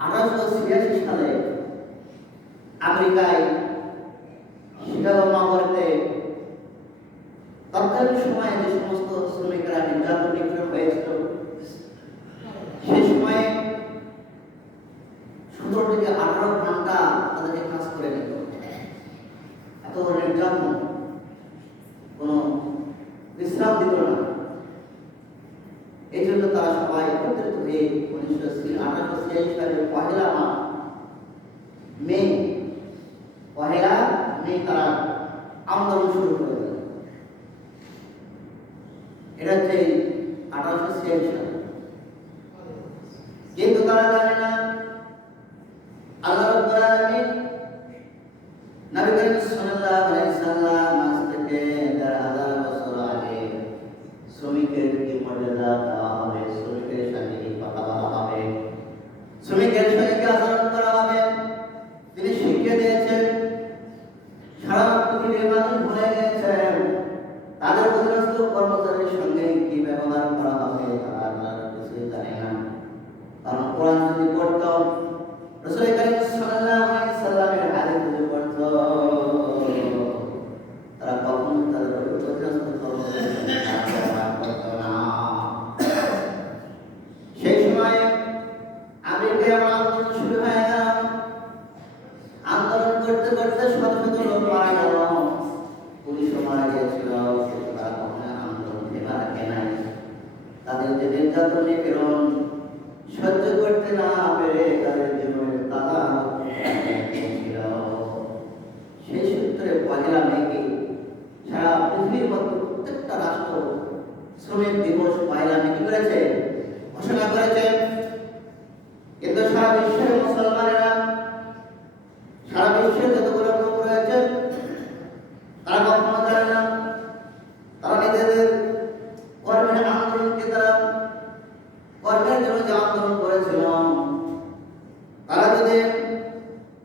1886 সালে আমেরিকায় শিকাগো নগরীতে তৎকালীন সময়ে যে সমস্ত শ্রমিকরা নির্যাতন নিপীড়ন হয়েছিল, সেই সময়ে 17 থেকে 18 ঘন্টা তাদেরকে কাজ করে নিত। এত নির্যাতন, কোনো বিশ্রাম দিত না। এই জন্য তারা সবাই একত্রিত হয়ে 1886 সালের পহেলা মে তারা আন্দোলন শুরু করে দেন। এটা হচ্ছে 1886 সাল। কিন্তু তারা জানে না আল্লাহ রাব্বুল আলামিন নবী করিম সাল্লাল্লাহু আলাইহি ওয়াসাল্লাম আজ থেকে 1000 বছর আগে শ্রমিকের কি মর্যাদা দেওয়া হবে, শ্রমিকের সাথে কি কথা বলা হবে, শ্রমিকের সাথে কি আচরণ করা হবে, তিনি শিখিয়ে দিয়েছেন। সারা পৃথিবীর মানুষ ভুলে গেছেন তাদের অধীনস্থ কর্মচারীর সঙ্গে কি ব্যবহার করা হবে, তারা কিছুই জানে না। কারণ কোরআন যদি পড়ত, রাসূল করিম সাল্লাল্লাহু আলাইহি সাল্লামের হাদিস যদি পড়ত, তারা কখনো তাদের অধীনস্থ কর্মচারীর সঙ্গে ব্যবহার করত না। সেই সময় আমেরিকায় আন্দোলন শুরু হয়ে গেল। আন্দোলন করতে করতে শত শত লোক মারা গেল, পুলিশও মারা গিয়েছিল। তারা কখনো আন্দোলন থেকে রাখে নাই। তাদের যে নির্যাতন নিপীড়ন সহ্য করতে না পেরে তাদের জীবনের তাজা ছিল। সেই সূত্রে পহেলা মেকে সারা পৃথিবীর মধ্যে প্রত্যেকটা রাষ্ট্র শ্রমিক দিবস পহেলা মে কি করেছে, ঘোষণা করেছে। কিন্তু সারা বিশ্বের মুসলমানেরা, সারা বিশ্বের যতগুলো লোক রয়েছে, তারা কখনো জানে না। তারা নিজেদের কর্মের আন্দোলনকে, তারা কর্মের জন্য যে আন্দোলন করেছিল, তারা যদি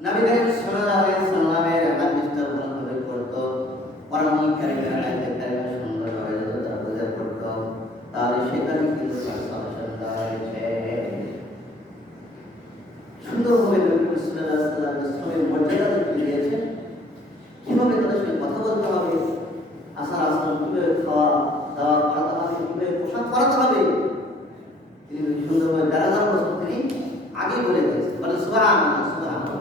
নবী করিম সাল্লাল্লাহু আলাইহি সাল্লামের হাদিসটা ভালোভাবে পড়তো, কোরআনুল কারীমের আয়াতকারীরা সুন্দরভাবে যদি তারা বুঝে পড়তো, তাহলে সেখানে কিন্তু সলিউশন দেওয়া হয়েছে। সুন্দরভাবে নবী করিম সাল্লাল্লাহু আলাইহি সাল্লাম ইসলামের মর্যাদা দিয়েছেন, কিভাবে তাদের সঙ্গে কথা বলতে হবে, আচার আচরণ কিভাবে, খাওয়া দাওয়া করাতে হবে, কিভাবে পোশাক পরাতে হবে, তিনি সুন্দরভাবে 1000 বছর তিনি আগে বলে দিয়েছেন। বলে সুবহানাল্লাহ, সুবহানাল্লাহ।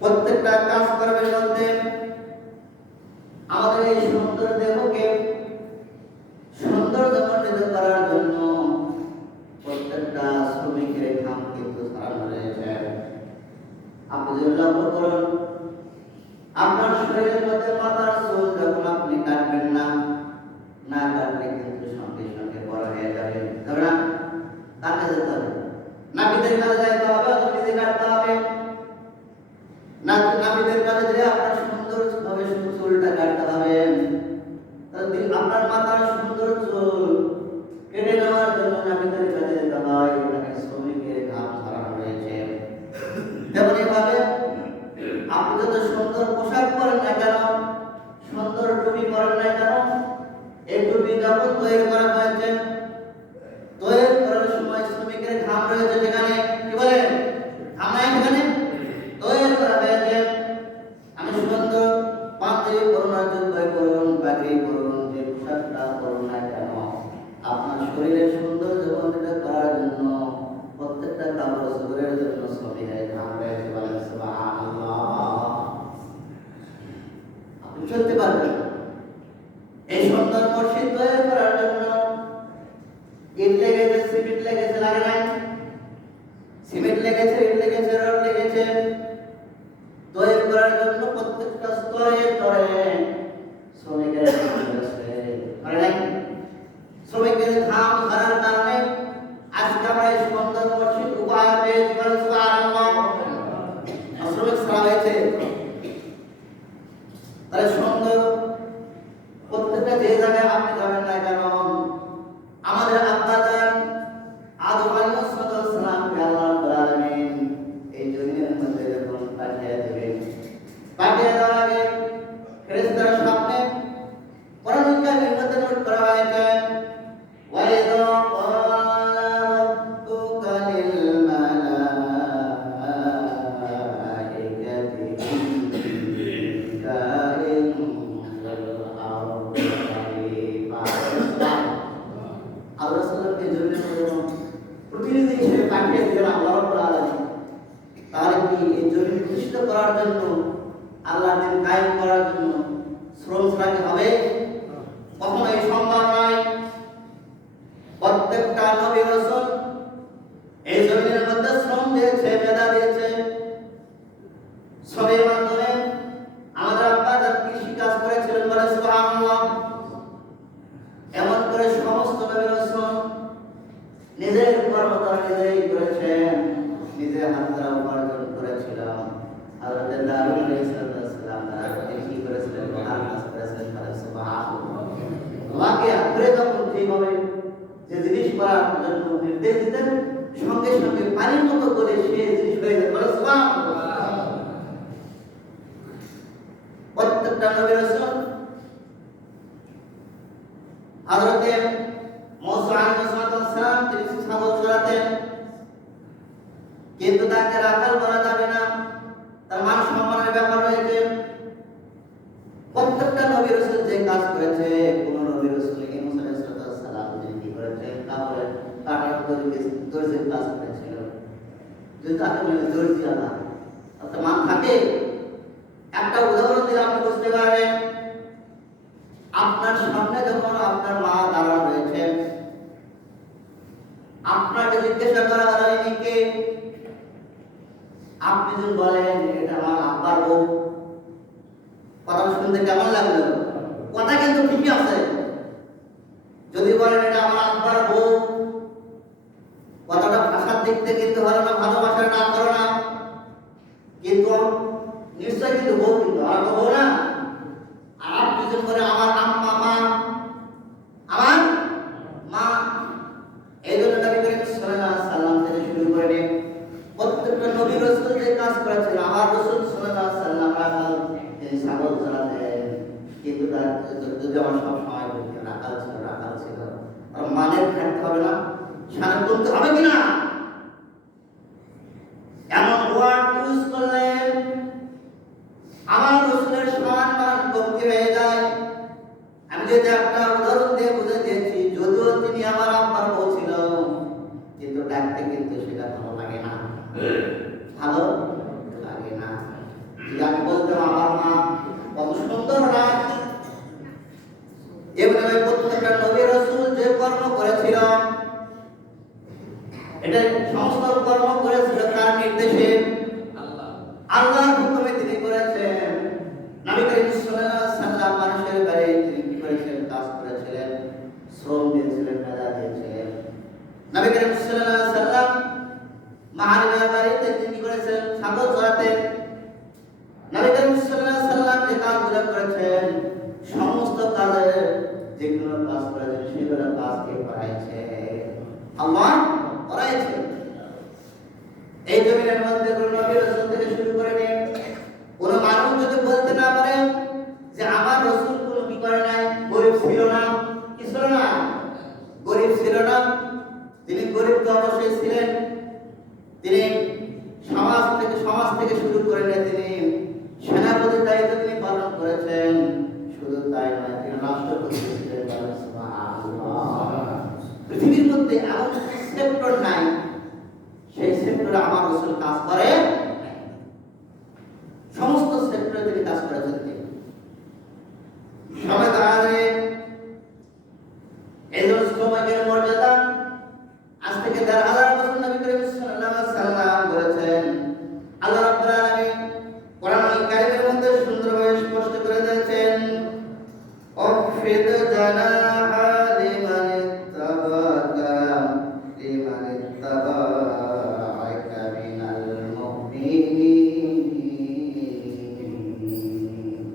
প্রত্যেকটা কাজ কর্মের মধ্যে আমাদের এই সুন্দর দেহকে সৌন্দর্যমণ্ডিত করার জন্য প্রত্যেকটা শ্রমিকের ঘাম কিন্তু ছড়ানো রয়েছে। আপনি যদি লক্ষ্য করুন, আপনার শরীরের মধ্যে মাথার চুল যখন আপনি কাটবেন না, না কাটলে কিন্তু সঙ্গে সঙ্গে বড় হয়ে যাবে। তবে না, কাটতে যেতে হবে, নাপিতের কাছে যাইতে হবে, নিজে কাটতে হবে। নাপিতের কাছে যে আপনার সুন্দরভাবে চুলটা কাটতে হবে। আপনার মাথার সুন্দর চুল কেটে নেওয়ার জন্য নাপিতের কাছে যেতে হয়, ওখানে শ্রমিকের ঘাম ছড়ানো রয়েছে। তেমনি ভাবে আপনি যত সুন্দর পোশাক পরেন না কেন, সুন্দর টুপি পরেন না কেন, এই টুপি যখন তৈরি করা হয়েছে, তৈরি করার সময় শ্রমিকের ঘাম রয়েছে, সেখানে কি বলে, ঘাম নাই সেখানে, তৈরি করা হয়েছে। আমি সুন্দর পাঞ্জাবি পরুন আর জুব্বা পরুন, পাগড়ি পরুন, যে পোশাকটা পরুন না কেন, আপনার শরীরের সৌন্দর্য বর্ধিত করার জন্য, প্রত্যেকটা কাপড় চোপড়ের জন্য শ্রমিকের ঘাম রয়েছে। বলেন সুবহানাল্লাহ। আপনি চলতে পারবেন। এই সুন্দর মসজিদ তৈরি করার জন্য ইট লেগেছে, সিমেন্ট লেগেছে, লাগে নাই? সিমেন্ট লেগেছে, ইট লেগেছে, রড লেগেছে। তৈরি করার জন্য প্রত্যেকটা স্তরে স্তরে শ্রমিকের ঘাম রয়েছে, মানে নাই? শ্রমিকের ঘাম ঝরার কারণে আজকে আমরা এই সুন্দর মসজিদ উপহার পেয়েছি। বলেন সুবহানাল্লাহ। শ্রমিক ছাড়া হয়েছে, তাহলে সুন্দর প্রত্যেকটা যে জায়গায় আপনি যাবেন না কেন, আমাদের আব্বা জান আদম আলাইহিস সালামকে আল্লাহ রাব্বুল আলামিন এই জমিনের মধ্যে যখন পাঠিয়ে দেবেন, পাঠিয়ে দেওয়ার আগে ফেরেশতার সামনে কোরআনুল কারীমের মধ্যে নোট করা হয়েছে, ওয়া ইযা ক্বালা রাব্বুকা লিল এই জমি প্রতিষ্ঠিত করার জন্য, আল্লাহর দ্বীন কায়েম করার জন্য শ্রম ছাড়া কি হবে? কখনোই সম্ভব নয়। প্রত্যেকটা নবী রাসূল এই জমিনের মধ্যে শ্রম দিয়েছে, মেধা দিয়েছে। শ্রমের মাধ্যমে আমাদের আব্বা যারা কৃষি কাজ করেছিলেন, বলে সুবহানাল্লাহ। এমন করে সমস্ত নবী রাসূল নিজের কর্ম তারা নিজেই করেছেন, নিজের হাত দ্বারা উপার্জন করেছিল। হযরত দাউদ আলাইহিস সালাম তারা কি করেছিলেন? মহান কাজ করেছিলেন, বলে সুবহানাল্লাহ। আল্লাহকে আগ্রহে যখন যেভাবে যে জিনিস করার জন্য নির্দেশ দিতেন, সঙ্গে সঙ্গে পানির মতো করে সেই জিনিস হয়ে যেত, বলে সুবহানাল্লাহ। প্রত্যেকটা নবী রাসূল হযরত মুসা আলাইহিস সালাম তিনি ছাগল চড়াতেন, কিন্তু তাকে রাখাল বলা যাবে না, তার মান সম্মানের ব্যাপার রয়েছে। প্রত্যেকটা নবী রাসূল যে কাজ করেছে, কোন নবী রাসূল মুসা আলাইহিস সালাম তিনি কি করেছেন? কাপড়ে কাটার দর্জির কাজ করেছিল। যদি তাকে দর্জি আনা একটা মান থাকে। একটা উদাহরণ দিলে আপনি বুঝতে পারবেন। আপনার সামনে যখন আপনার মা দাঁড়ানো রয়েছে, আপনাকে জিজ্ঞাসা করা হলো ইনি কে? আপনি যদি বলেন এটা আমার আব্বার বউ, কথা শুনতে কেমন লাগলো? কথা কিন্তু ঠিকই আছে। যদি বলেন এটা আমার আব্বার বউ, কথাটা ভাষার দিক থেকে কিন্তু হলো না, ভালোবাসার নাম করো না, কিন্তু নিশ্চয় কিন্তু বউ, কিন্তু আর বউ না। আর আপনি যদি বলেন আমার আম্মা, মা, আমার মা, এই জন্য নবী করিম সাল্লাল্লাহু আলাইহি সাল্লাম থেকে শুরু করে প্রত্যেকটা নবী রাসূল যে কাজ করেছেন, আমার রাসূল সাল্লাল্লাহু আলাইহি সাল্লাম রাখাল তিনি ছাগল চড়াতেন, কিন্তু তার যদি আমার সব সময় রাখাল ছিল। আর মানের থাকতে হবে না, সারা করতে হবে কিনা এমন ওয়ার্ড ইউজ করলেন আমার রাসূলের সম্মান কমতি হয়ে যায়। আমি যদি একটা উদাহরণ দিয়ে বুঝে দিয়েছি, যদিও তিনি আমার আব্বার বউ ছিল, কিন্তু ডাকতে কিন্তু সেটা ভালো লাগে না, ভালো লাগে না। যদি আমি বলতাম আমার মা কত সুন্দর না, এভাবে প্রত্যেকটা নবী রাসূল যে কর্ম করেছিল, এটা সমস্ত কর্ম করেছিল তার নির্দেশে, আল্লাহর হুকুমে তিনি করেছেন। নবী করিম সাল্লাল্লাহু আলাইহি সাল্লাম মানুষের বাড়ি তিনি কি করেছেন? কাজ করেছিলেন, শ্রম দিয়েছিলেন, মেধা দিয়েছিলেন। নবী করিম সাল্লাল্লাহু আলাইহি সাল্লাম মাহারিমের বাড়িতে তিনি কি করেছেন? ছাগল চড়াতেন। নবী করিম সাল্লাল্লাহু আলাইহি সাল্লাম যে কাজগুলো করেছেন, সমস্ত কাজে যেগুলো কাজ করেছেন সেগুলো কাজকে করাইছে আল্লাহ, করাইছে। এই জমিনের মধ্যে কোন নবী রাসূল থেকে শুরু করে নিয়ে কোন মানুষ যদি বলতে না পারে যে আমার রাসূল কোনো কি করে নাই, গরিব ছিল না, কি ছিল না? গরিব ছিল না। তিনি গরিব তো অবশ্যই ছিলেন। তিনি সমাজ থেকে শুরু করে নিয়ে তিনি সেনাপতির দায়িত্ব তিনি পালন করেছেন। শুধু তাই নয়, তিনি রাষ্ট্রপতি ছিলেন। সুবহানাল্লাহ। পৃথিবীর মধ্যে এমন সেক্টর নাই সেই সেক্টরে আমার রাসূল কাজ করে, সমস্ত সেক্টরে তিনি কাজ করেছেন। তিনি সময় দাঁড়ালে এই যে শ্রমিকের মর্যাদা আজ থেকে ১৫০০ বছর নবী করিম সাল্লাল্লাহু আলাইহি সাল্লাম বলেছেন। আল্লাহ রাব্বুল আলামিন কোরআনুল কারীমের মধ্যে সুন্দরভাবে স্পষ্ট করে দিয়েছেন, অফিদ জানাহা লিমান ইত্তাবাকা মিনাল মুমিনিন।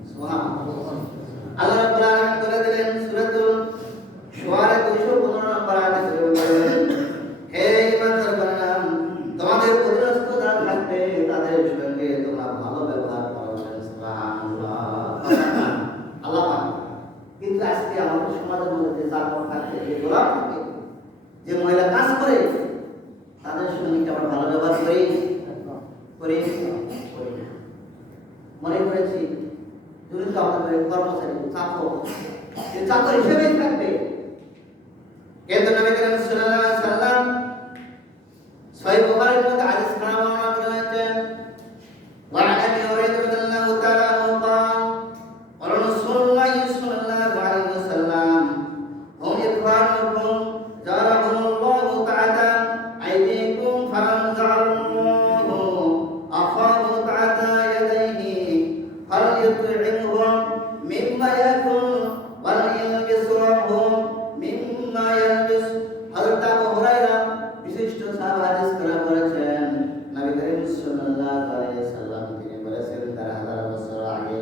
সুবহানাল্লাহ। আল্লাহ রাব্বুল আলামিন বলে দিলেন সূরাতুল শুআরা 215 নম্বর আয়াতে বলেন, হে ঈমানদারগণ, তোমাদের অধীনস্থ যারা থাকবে তাদের সঙ্গে তোমরা ভালো ব্যবহার করো। সুবহানাল্লাহ। আল্লাহ পাক। কিন্তু আজকে আমাদের সমাজের মধ্যে যে চাকর থাকে, যে গোলাম থাকে, যে মহিলা কাজ করে, তাদের সঙ্গে কি আমরা ভালো ব্যবহার করি? মনে করেছি তুমি তো আমাদের কর্মচারী, চাকর হিসেবেই থাকবে। কিন্তু নবী করিম সাল্লাল্লাহু আলাইহি সাল্লাম সহিহ বুখারীর মধ্যে হাদিস খানা বর্ণনা করেছেন, হাদিস করা করেছেন নবী করিম সাল্লাল্লাহু আলাইহি ওয়াসাল্লাম তিনি বলেছেন তার হাজার বছর আগে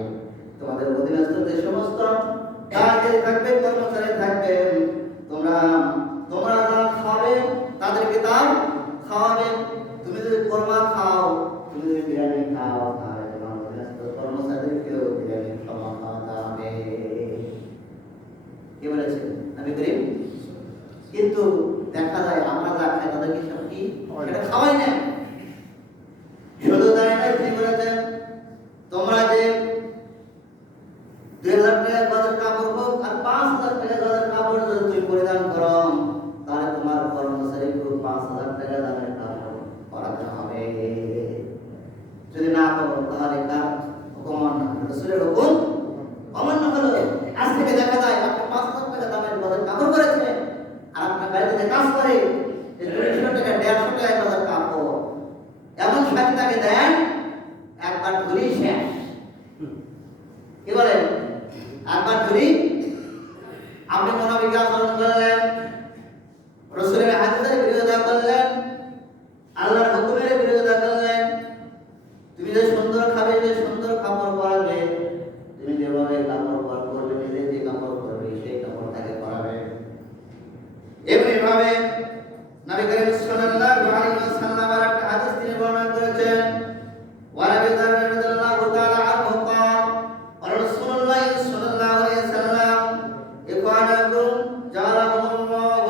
তোমাদের অধীনস্থ যে সমস্ত কাজে থাকবে কর্মচারী থাকবে তোমরা তোমরা যা খাবে তাদেরকে তাও খাওয়াবে। তুমি যদি কোরমা খাও, তুমি যদি বিরিয়ানি খাও, তাহলে তোমার অধীনস্থ কর্মচারীদেরকেও বিরিয়ানি খাওয়াতে হবে। কি বলেছেন নবী করিম? কিন্তু দেখা যায় আমরা যা খাই তাদেরকে সব কি সেটা খাওয়াই না। শুধু তাই নয়, তিনি বলেছেন তোমরা যে 2,000 টাকা গজের কাপড় হোক আর 5,000 টাকা গজের কাপড় যদি তুমি পরিধান করো, তাহলে তোমার কর্মচারীকে 5,000 টাকা দামের কাপড় পরাতে হবে। যদি না করো তাহলে কার হুকুম মানতে হবে? রাসূলের হুকুম অমান্য হলো। আজ থেকে দেখা যায় আপনি 5,000 টাকা দামের গজের কাপড় পরেছেন আর আপনার বাড়িতে যে কাজ করে যে 200 টাকা 150 টাকা গজের কাপড় এমন সাথে তাকে দেন একবার ধরি শেষ। কি বলেন? একবার ধরি আপনি মনোবিজ্ঞ আচরণ করলেন, রাসূলের হাদিসের বিরোধিতা করলেন, আল্লাহর হুকুমের বিরোধিতা করলেন। তুমি যে সুন্দর খাবে, যে সুন্দর কাপড় পরাবে, তুমি যেভাবে কাপড় পরবে, নিজে যে কাপড় পরবে সেই কাপড় তাকে পরাবে। এমনি ভাবে নবী করিম সাল্লাল্লাহু আলাইহি ওয়াসাল্লাম একটা হাদিস তিনি বর্ণনা করেছেন। ওয়া নবী রাদিয়াল্লাহু তাআলা আনহু قال قال رسول الله صلى الله عليه وسلم إخوانكم جعلهم الله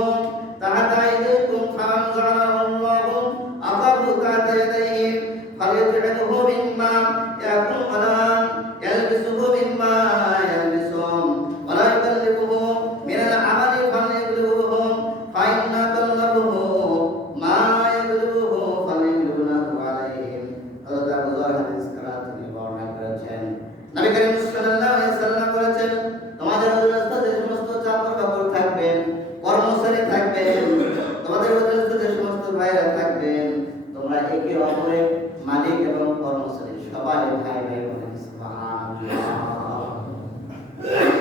تحت أيديكم كما جعلهم الله أقرب تحت يديهم فليطعمه مما يأكل ولا يلبسه مما يلبسون ولا يكلفه من العمل فليبلغه فإن كلفه ما يبلغه فليبلغه عليهم। হযরত আবু যর হাদিস করা তিনি বর্ণনা করেছেন নবী করিম সাল্লাল্লাহু আলাইহি ওয়াসাল্লাম বলেছেন তোমাদের অধীনস্থ যে সমস্ত চাকর বাকর থাকবেন, কর্মচারী থাকবেন, তোমাদের অধীনস্থ যে সমস্ত ভাইরা থাকবেন, তোমরা একে অপরের মালিক এবং কর্মচারী সবাই ভাই ভাই বলেন সুবহানাল্লাহ।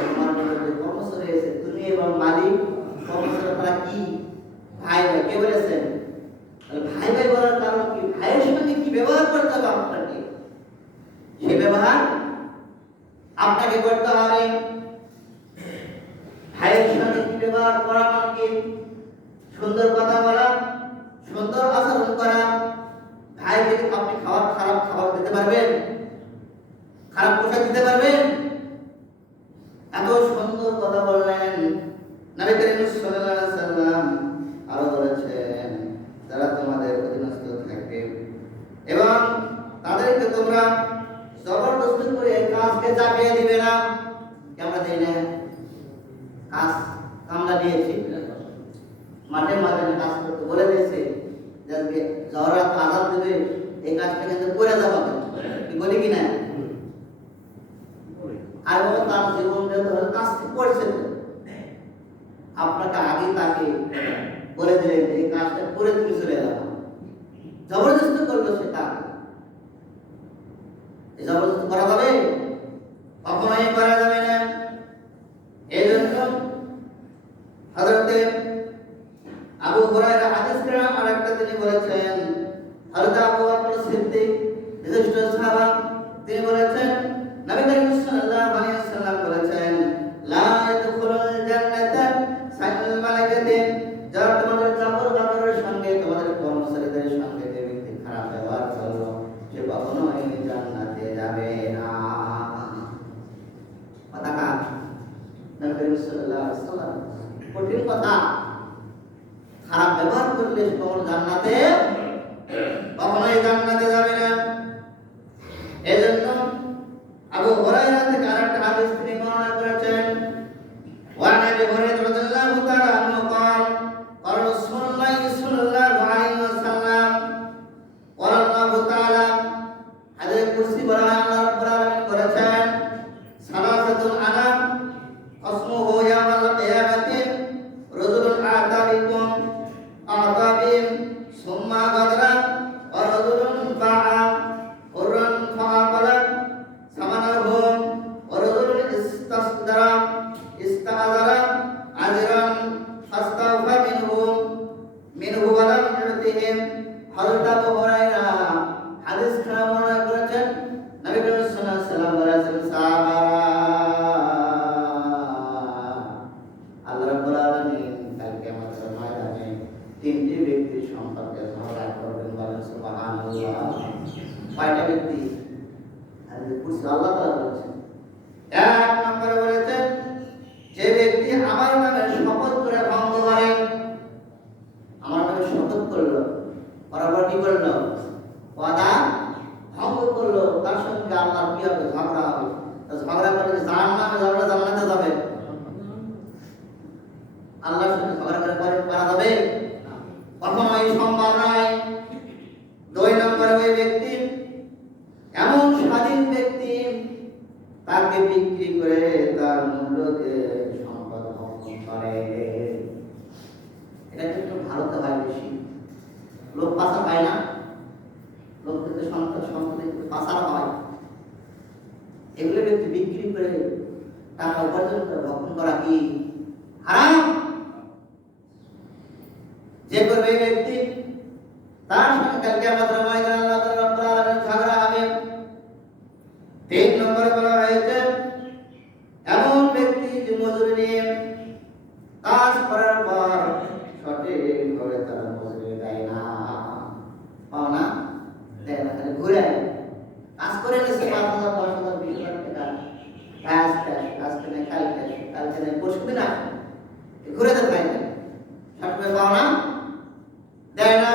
তোমার যে কর্মচারী আছে তুমি এবং মালিক কর্মচারী তারা কি ভাই ভাই। কে বলেছেন? ভাই ভাই বলার কারণ কি? ভাইয়ের সঙ্গে কি ব্যবহার করতে হবে আপনাকে, সেই ব্যবহার আপনাকে করতে হবে। ভাইয়ের সঙ্গে কি ব্যবহার করা মানে কি? সুন্দর কথা বলা, সুন্দর আচরণ করা। ভাইকে আপনি খারাপ খাবার দিতে পারবেন? খারাপ পোশাক দিতে পারবেন? এত সুন্দর কথা বললেন নবী করিম সাল্লাল্লাহু আলাইহি ওয়াসাল্লাম। আরো বলেছেন যারা তোমাদের অধীনস্থ থাকবে এবং তাদেরকে তোমরা জবরদস্তি করে কাজকে চাপিয়ে দিবে না। আমরা দেই না কাজ, আমরা দিয়েছি মাঠে মাঠে কাজ করতে বলে দিয়েছে যে জহরাত আযান দেবে এই কাজটা কিন্তু করে যাবে, কি বলি কি না? আর বাবা তার জীবন কাজটি করছে আপনাকে আগে তাকে বলে দিলেন এই কাজটা করে তুমি চলে যাবো, জবরদস্তি করলো সেটা। এই জবরদস্তি করা যাবে? কখনোই করা যাবে না। এই জন্য হযরতে আবু হুরায়রা হাদিস করা আরেকটা তিনি বলেছেন, হযরত আবু বকর সিদ্দিক বিশিষ্ট সাহাবা তিনি বলেছেন নবী করিম সাল্লাল্লাহু আলাইহি ওয়াসাল্লাম বলেছেন লা ইয়াদখুলুল জান্নাতা সাইয়ুল মালাকাতিন। যারা তোমাদের চাকর বাকরের সঙ্গে তোমাদের কর্মচারীদের সঙ্গে যে ব্যক্তি খারাপ ব্যবহার করলো সে কখনোই জান্নাতে যাবে না। কথা কার? নবী করিম সাল্লাল্লাহু আলাইহি ওয়াসাল্লাম। কঠিন কথা। খারাপ ব্যবহার করলে সে কখনো জান্নাতে কখনোই জান্নাতে যাবে না। এজন্য হযরত আবু হুরায়রা হাদিস খানা বর্ণনা করেছেন, নবী করিম সাল্লাল্লাহু আলাইহি ওয়াসাল্লাম বলেছেন, সাহাবারা, আল্লাহ রাব্বুল আলামিন কাল কিয়ামতের ময়দানে তিনটি ব্যক্তির সম্পর্কে ঝগড়া করবেন, বলেন সুবহানাল্লাহ। কয়টা ব্যক্তি? আল্লাহ তাআলা বলেছেন, এক নম্বরে বলেছেন, যে ব্যক্তি আমার নামে শপথ করে ভঙ্গ করে, আমার নামে শপথ করলো, বরাবর কি করলো, ওয়াদা ভঙ্গ করলো, তার সঙ্গে আল্লাহর কি হবে, ঝগড়া হবে। তো ঝগড়া করে জাহান্নামে যাবে না জান্নাতে যাবে? আল্লাহর সঙ্গে ঝগড়া করে পারা যাবে? কখনোই সম্ভব নয়। দুই নম্বরে ওই ব্যক্তি এমন স্বাধীন ব্যক্তি, তাকে বিক্রি করে তার মূল্য দিয়ে সম্পদ ভক্ষণ করে। এটা কিন্তু ভারতে হয় বেশি, লোক পাচার হয় না, লোক থেকে সম্পদ পাচার হয়। এগুলো ব্যক্তি বিক্রি করে টাকা উপার্জন করে ভক্ষণ করা কি হারাম? যে করবে এই ব্যক্তি, তার সঙ্গে কাল কিয়ামতের ময়দানে আল্লাহ তাআলা রাব্বুল আলামিন ঝগড়া হবে। তিন নম্বরে বলা হয়েছে, এমন ব্যক্তি যে মজুরি নিয়ে কাজ করার পর সঠিকভাবে তার মজুরি দেয় না, পাওনা দেয় না, খালি ঘুরে কাজ করে নিয়েছে 5,000, 10,000, 20,000 টাকা আজকে নেই কালকে নেই পরশু দিন আসে, ঘুরে তো পাই না, সঠিকভাবে পাওনা দেয় না।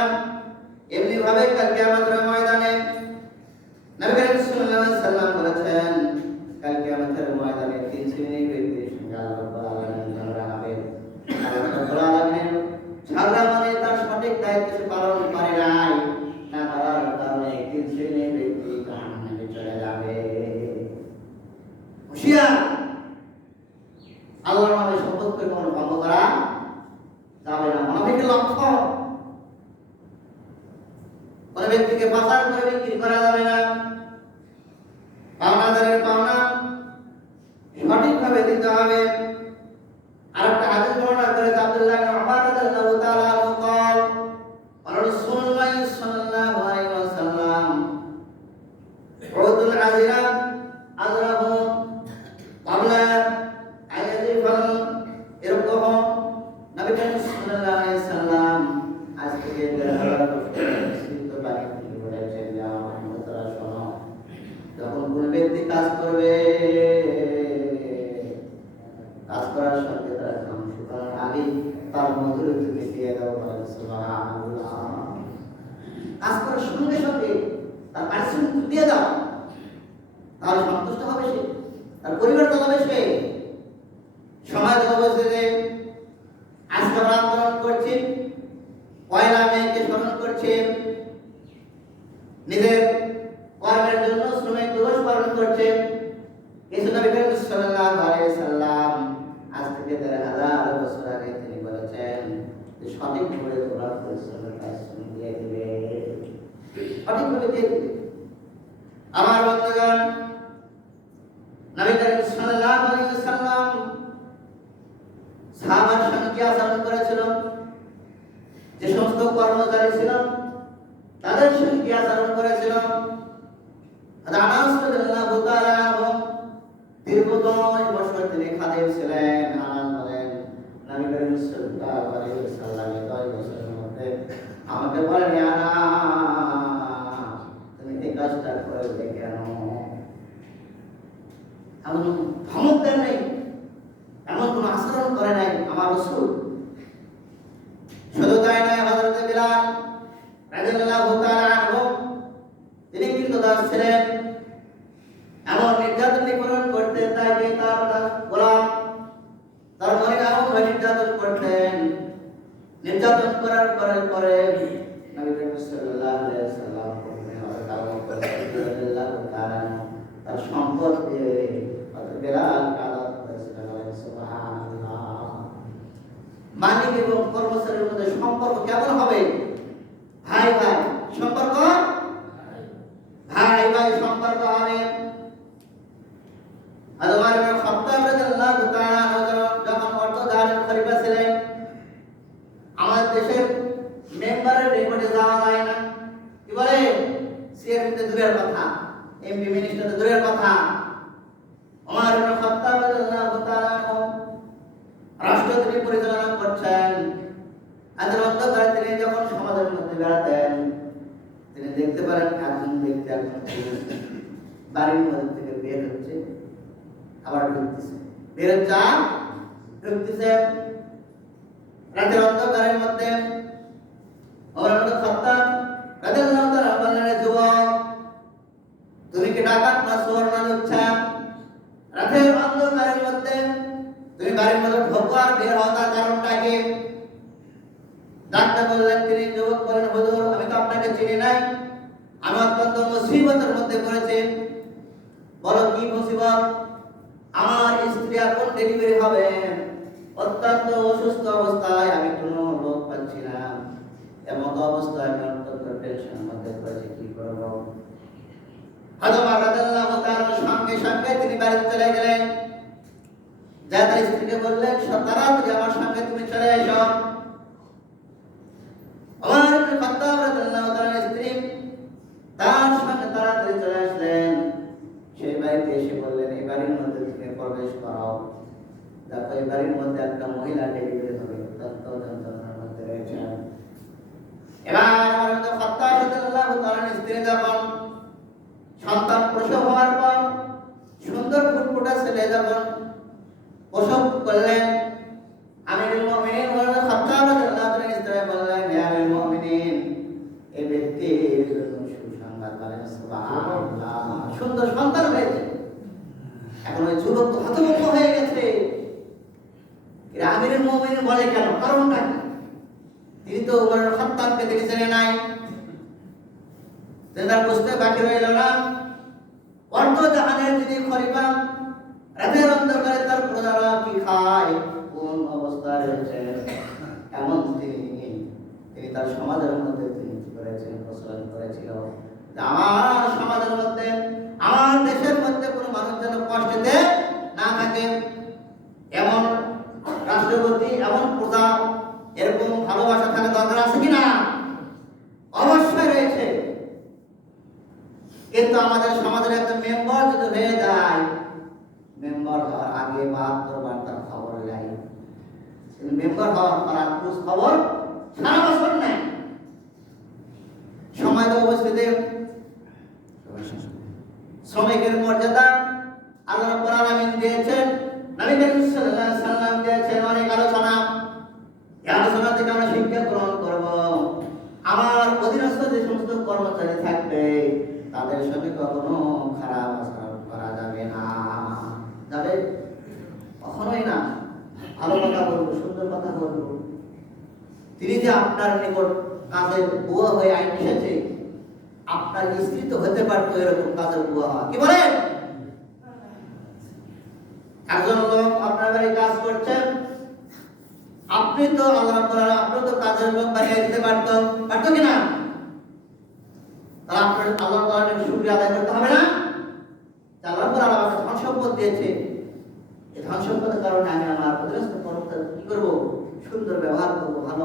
এমনি ভাবে কাল কিয়ামতের ময়দানে নবী করিম সাল্লাল্লাহু আলাইহি ওয়াসাল্লাম বলেছেন, কাল কিয়ামতের ময়দানে তিন শ্রেণীর ব্যক্তির সঙ্গে আল্লাহ রাব্বুল আলামিন ঝগড়া হবে। আল্লাহ রাব্বুল আলামিন ঝগড়া মানে তার সঠিক দায়িত্ব সে পালন করে নাই, না করার কারণে তিন শ্রেণীর ব্যক্তি জাহান্নামে চলে যাবে। হুঁশিয়ার, আল্লাহর নামে শপথ করে কোনো ভঙ্গ করা যাবে না। মুনাফিকের লক্ষণ, কোন ব্যক্তিকে পাচার করে বিক্রি করা যাবে না। পাওনাদারের পাওনা সঠিকভাবে দিতে হবে। আরেকটা হাদিস বর্ণনা করে আব্দুল্লাহ ইবনে উমর রাদিয়াল্লাহু তাআলা আনহু قال قال رسول الله صلى الله عليه وسلم عود العذرا أذرهم قبل أن يذرف إرقهم। নবী করিম সাল্লাল্লাহু আলাইহি ওয়াসাল্লাম আজকে যে যখন কোন ব্যক্তি কাজ করবে, কাজ করার সঙ্গে তার ধ্বংস করার আগে তার মজুরি তুমি দিয়ে দাও, বলেন সুবহানাল্লাহ। কাজ করার সঙ্গে সঙ্গে তার পারিশ্রমিক দিয়ে দাও, তাহলে সন্তুষ্ট হবে সে, তার পরিবার চালাবে সে। সমাজ অবস্থা যে আজকে আমরা আন্দোলন করছি, পয়লা মেকে স্মরণ করছি, নিজের কর্মের জন্য শ্রমিক দিবস পালন করছে। কিছু নবী করিম সাল্লাল্লাহু আলাইহি ওয়াসাল্লাম আজ থেকে ১,৫০০ বছর আগে তিনি বলেছেন যে সঠিকভাবে তোমরা পরিশ্রমের পারিশ্রমিক দিয়ে দিবে, সঠিকভাবে দিয়ে দিবে। আমার বন্ধুগণ, নবী করিম সাল্লাল্লাহু আলাইহি ওয়াসাল্লাম সাহাবার সঙ্গে কি আচরণ করেছিল, যে সমস্ত কর্মচারী ছিল তাদের সঙ্গে কি আচরণ করেছিল। আনাস রাদিয়াল্লাহু তাআলা আনহু দীর্ঘ 10 বছর তিনি খাদেম ছিলেন। আনাস বলেন, নবী করিম সাল্লাল্লাহু আলাইহি ওয়াসাল্লাম 10 বছরের মধ্যে আমাকে বলেন, আনাস তুমি এই কাজটা করলে কেন? এমন ধমক দেন নাই, এমন কোন আচরণ করে নাই আমার রাসূল। শুধু তাই নয়, হযরত বিলাল রাদিয়াল্লাহু তাআলা আনহু তিনি কৃতদাস ছিলেন। এমন নির্যাতন নিপীড়ন করতেন তাকে তার গোলাম, তার মনে এমন নির্যাতন করতেন। নির্যাতন করার পরে নবী করিম সাল্লাল্লাহু আলাইহি ওয়াসাল্লাম তার সম্পদ দিয়ে বিলাল আযাদ করেছিলেন। সুবহানাল্লাহ। মালিক এবং কর্মচারীর মধ্যে সম্পর্ক কেমন হবে? ভাই ভাই সম্পর্ক, ভাই ভাই সম্পর্ক হবে। ওমর ইবনে খাত্তাব রাদিয়াল্লাহু তাআলা যখন অর্থধারী খলিফা ছিলেন, আমাদের দেশের মেম্বারের নিকটে যাওয়া যায় না। বলে সিআরপিতে দূরের কথা, এমপি মিনিস্টার দূরের কথা, ওমর ইবনে খাত্তাব রাদিয়াল্লাহু তাআলা রাষ্ট্র তিনি পরিচালনা করছেন। আজের অন্ধকারে তিনি যখন সমাজের মধ্যে বেড়াতেন, তিনি দেখতে পারেন একজন ব্যক্তি একজন বাড়ির মধ্যে থেকে বের হচ্ছে, আবার ঢুকতেছে, বের হচ্ছে, ঢুকতেছে। রাতের অন্ধকারের মধ্যে ওমর ইবনে খাত্তাব রাদিয়াল্লাহু তাআলা বললেন, যুবক, তুমি কি ডাকাত না চোর না লুচ্ছা? রাতের অন্ধকারের মধ্যে তুমি বাড়ির মধ্যে ঢোকো আর বের হও, তার কারণটা কি? ডাক্তার বললেন, তিনি যুবক বলেন, হুজুর, আমি তো আপনাকে চিনি নাই, আমি অত্যন্ত মুসিবতের মধ্যে পড়েছি। বলো কি মুসিবত? আমার স্ত্রী এখন ডেলিভারি হবে, অত্যন্ত অসুস্থ অবস্থায়, আমি কোনো লোক পাচ্ছি না, এমন অবস্থায় আমি অত্যন্ত টেনশনের মধ্যে পড়েছি, কি করব? হযরত রাদিয়াল্লাহু তাআলা সঙ্গে সঙ্গে তিনি বাড়িতে চলে গেলেন, যা তার স্ত্রীকে বললেন, তাড়াতাড়ি আমার সঙ্গে তুমি চলে এসো। ওমর ইবনে খাত্তাব রাদিয়াল্লাহু তাআলার স্ত্রী তার সঙ্গে তাড়াতাড়ি চলে আসলেন। সেই বাড়িতে এসে বললেন, এই বাড়ির মধ্যে তুমি প্রবেশ করো, দেখো এই বাড়ির মধ্যে একটা মহিলা ডেলিভারি হবে, অত্যন্ত যন্ত্রণার মধ্যে রয়েছে। এবার ওমর ইবনে খাত্তাব রাদিয়াল্লাহু তাআলার স্ত্রী যখন সন্তান প্রসব হওয়ার পর সুন্দর ফুটফুটে ছেলে যখন প্রসব করলেন, আমিরুল মুমিনিন ওমর ইবনে খাত্তাব রাদিয়াল্লাহু তাআলার স্ত্রী বললেন, হে আমিরুল মুমিনিন, এই ব্যক্তির জন্য সুসংবাদ বলেন, সুবহানাল্লাহ, সুন্দর সন্তান হয়েছে। এখন ওই যুবক তো হতভম্ব হয়ে গেছে, এরা আমিরুল মুমিনিন বলে কেন, কারণটা কি? তিনি তো ওমর ইবনে খাত্তাবকে দেখেছেন নাই, তার বুঝতে বাকি রইল না। অর্ধ জাহানের যিনি খলিফা, রাতের অন্ধকারে তার প্রজারা কি খায়, কোন অবস্থায় রয়েছে, এমন তিনি তার সমাজের মধ্যে তিনি কি করেছেন, প্রচলন করেছিল, আমার সমাজের মধ্যে, আমার দেশের মধ্যে কোনো মানুষ যেন কষ্টেতে না থাকে, এমন রাষ্ট্রপতি, এমন প্রজা, এরকম ভালোবাসা থাকা দরকার আছে কিনা? অবশ্যই রয়েছে। কিন্তু আমাদের সমাজের একটা মেম্বার যদি হয়ে যায়, মেম্বার হওয়ার আগে 72 বার তার খবর নেয়, কিন্তু মেম্বার হওয়ার পর আর খোঁজ খবর সারা বছর নেয়। সময় তো উপস্থিতি, শ্রমিকের মর্যাদা আল্লাহ রাব্বুল আলামিন দিয়েছেন, নবী করিম সাল্লাল্লাহু আলাইহি সাল্লাম দিয়েছেন অনেক আলোচনা। এই আলোচনা থেকে আমরা শিক্ষা গ্রহণ করব। আমার অধীনস্থ যে সমস্ত কর্মচারী থাকবে, তাদের সাথে কখনো খারাপ আচরণ করা যাবে না, যাবে কখনোই না। ভালো কথা বলবো, সুন্দর কথা বলবো। তিনি যে আপনার নিকট কাজের বুয়া হয়ে আইন এসেছে, আপনার স্ত্রী তো হতে পারতো এরকম কাজের বুয়া হওয়া, কি বলেন? একজন লোক আপনার বাড়ি কাজ করছেন, আপনি তো আল্লাহ তাআলা, আপনি তো কাজের লোক বানিয়ে দিতে পারতো কিনা? তাহলে আপনার আল্লাহ তাআলার শুকরিয়া আদায় করতে হবে না? আল্লাহ তাআলা আমাকে ধন সম্পদ দিয়েছে, এই ধন সম্পদের কারণে আমি আমার অধীনস্থ কর্মচারী কি করব, সুন্দর ব্যবহার করব, ভালো